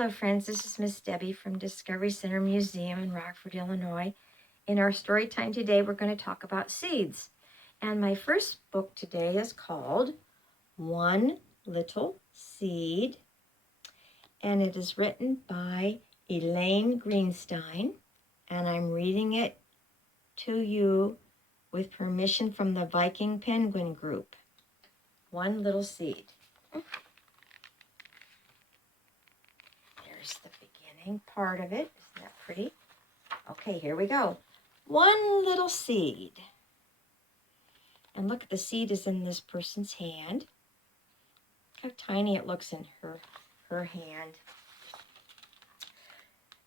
Hello friends, this is Miss Debbie from Discovery Center Museum in Rockford, Illinois. In our story time today, we're going to talk about seeds. And my first book today is called One Little Seed. And it is written by Elaine Greenstein. And I'm reading it to you with permission from the Viking Penguin Group. One Little Seed. There's the beginning part of it. Isn't that pretty? Okay, here we go. One little seed. And look, the seed is in this person's hand. Look how tiny it looks in her hand.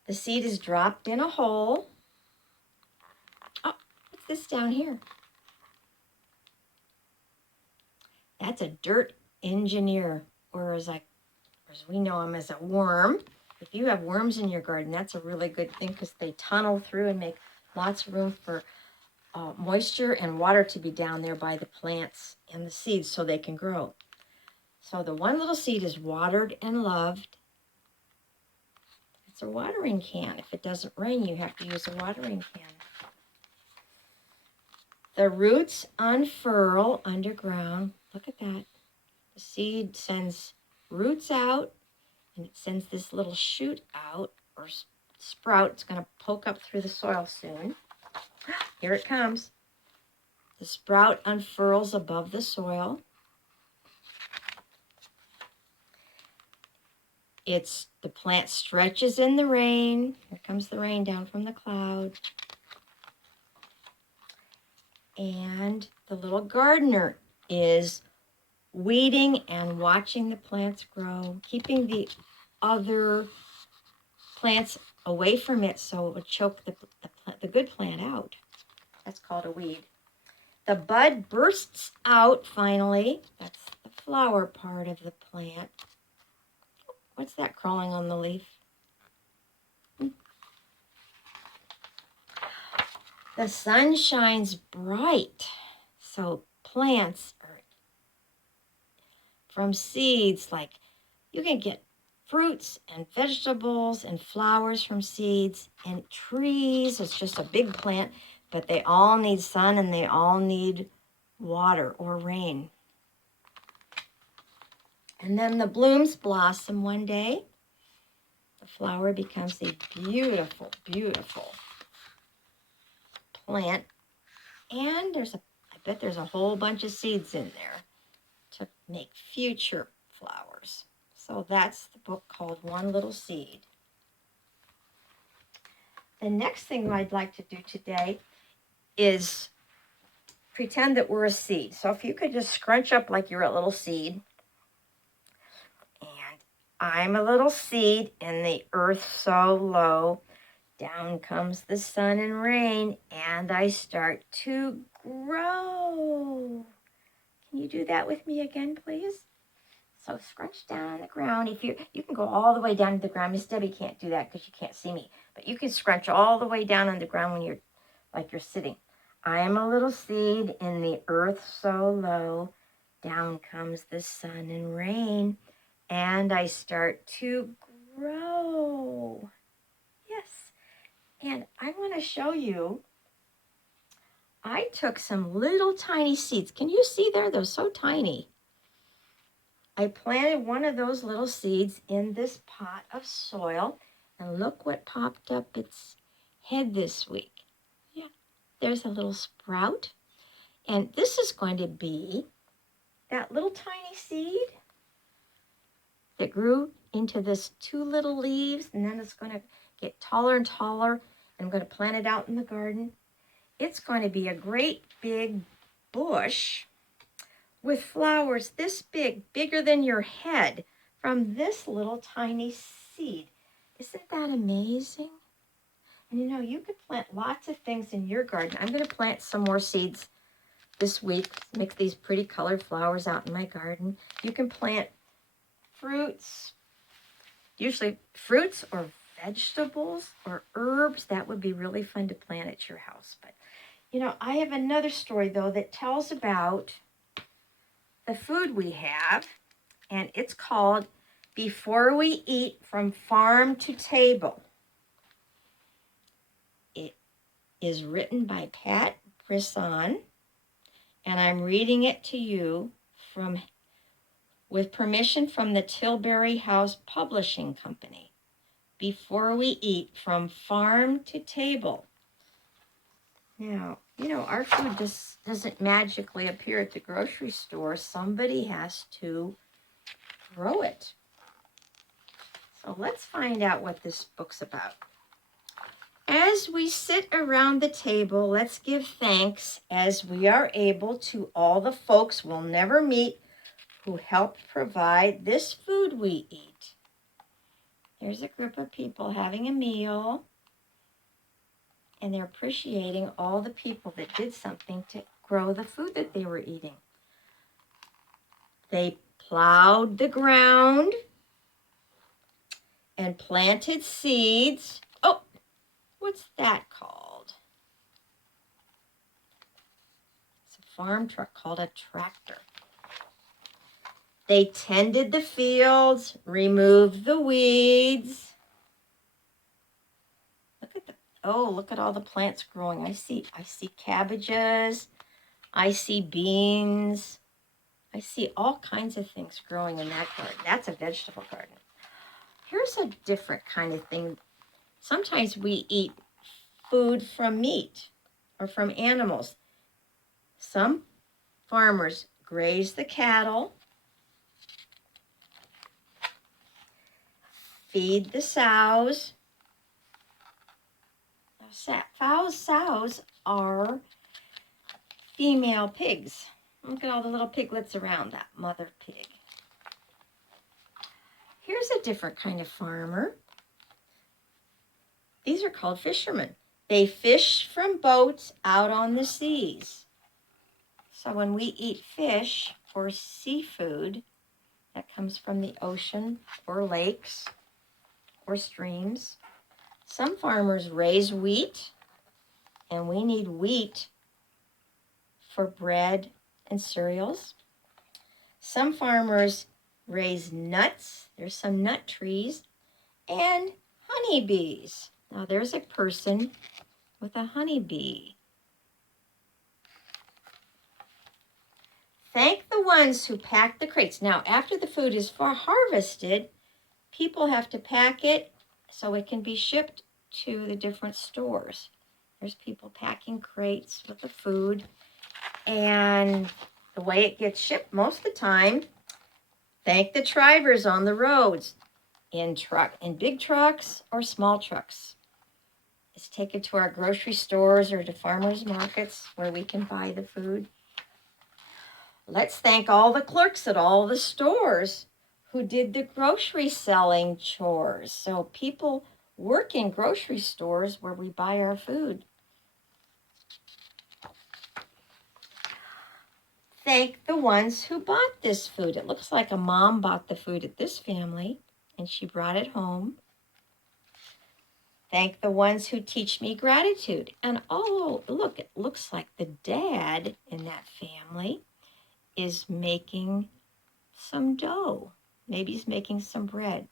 The seed is dropped in a hole. Oh, what's this down here? That's a dirt engineer, or as we know him as a worm. If you have worms in your garden, that's a really good thing because they tunnel through and make lots of room for moisture and water to be down there by the plants and the seeds so they can grow. So the one little seed is watered and loved. It's a watering can. If it doesn't rain, you have to use a watering can. The roots unfurl underground. Look at that. The seed sends roots out, and it sends this little shoot out, or sprout. It's going to poke up through the soil soon. Here it comes. The sprout unfurls above the soil. The plant stretches in the rain. Here comes the rain down from the cloud. And the little gardener is weeding and watching the plants grow, keeping the other plants away from it so it would choke the good plant out. That's called a weed. The bud bursts out finally. That's the flower part of the plant. What's that crawling on the leaf? The sun shines bright, so plants are from seeds. Like you can get fruits and vegetables and flowers from seeds, and trees. It's just a big plant, but they all need sun and they all need water or rain. And then the blooms blossom one day. The flower becomes a beautiful, beautiful plant. And I bet there's a whole bunch of seeds in there to make future flowers. So that's the book called One Little Seed. The next thing I'd like to do today is pretend that we're a seed. So if you could just scrunch up like you're a little seed. And I'm a little seed in the earth so low. Down comes the sun and rain, and I start to grow. Can you do that with me again, please? So scrunch down on the ground. If you can go all the way down to the ground. Miss Debbie can't do that because you can't see me. But you can scrunch all the way down on the ground when you're sitting. I am a little seed in the earth so low. Down comes the sun and rain, and I start to grow. Yes. And I want to show you, I took some little tiny seeds. Can you see there? They're so tiny. I planted one of those little seeds in this pot of soil, and look what popped up its head this week. Yeah, there's a little sprout. And this is going to be that little tiny seed that grew into this two little leaves, and then it's going to get taller and taller, and I'm going to plant it out in the garden. It's going to be a great big bush with flowers this big, bigger than your head, from this little tiny seed. Isn't that amazing? And you could plant lots of things in your garden. I'm going to plant some more seeds this week, make these pretty colored flowers out in my garden. You can plant fruits, usually fruits or vegetables or herbs. That would be really fun to plant at your house. But, I have another story, though, that tells about the food we have, and it's called Before We Eat from Farm to Table. It is written by Pat Brisson, and I'm reading it to you with permission from the Tilbury House Publishing Company. Before We Eat from Farm to Table. Now, our food just doesn't magically appear at the grocery store. Somebody has to grow it. So let's find out what this book's about. As we sit around the table, let's give thanks as we are able to all the folks we'll never meet who helped provide this food we eat. There's a group of people having a meal, and they're appreciating all the people that did something to grow the food that they were eating. They plowed the ground and planted seeds. Oh, what's that called? It's a farm truck called a tractor. They tended the fields, removed the weeds. Look at all the plants growing. I see cabbages. I see beans. I see all kinds of things growing in that garden. That's a vegetable garden. Here's a different kind of thing. Sometimes we eat food from meat or from animals. Some farmers graze the cattle, feed the sows. Sows are female pigs. Look at all the little piglets around that mother pig. Here's a different kind of farmer. These are called fishermen. They fish from boats out on the seas. So when we eat fish or seafood that comes from the ocean or lakes or streams, some farmers raise wheat, and we need wheat for bread and cereals. Some farmers raise nuts. There's some nut trees and honeybees. Now there's a person with a honeybee. Thank the ones who pack the crates. Now, after the food is harvested, people have to pack it so it can be shipped to the different stores. There's people packing crates with the food, and the way it gets shipped most of the time, thank the drivers on the roads, in big trucks or small trucks. It's taken to our grocery stores or to farmers markets where we can buy the food. Let's thank all the clerks at all the stores who did the grocery selling chores. So people work in grocery stores where we buy our food. Thank the ones who bought this food. It looks like a mom bought the food at this family and she brought it home. Thank the ones who teach me gratitude. And look, it looks like the dad in that family is making some dough. Maybe he's making some bread.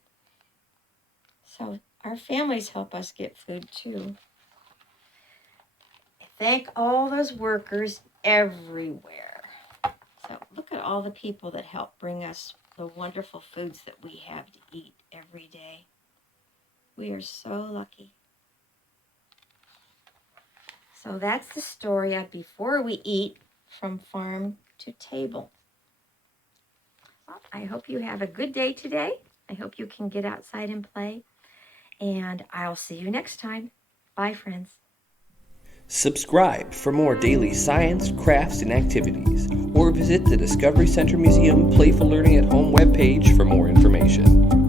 So our families help us get food too. Thank all those workers everywhere. So look at all the people that help bring us the wonderful foods that we have to eat every day. We are so lucky. So that's the story of Before We Eat from Farm to Table. Well, I hope you have a good day today. I hope you can get outside and play. And I'll see you next time. Bye, friends. Subscribe for more daily science, crafts, and activities, or visit the Discovery Center Museum Playful Learning at Home webpage for more information.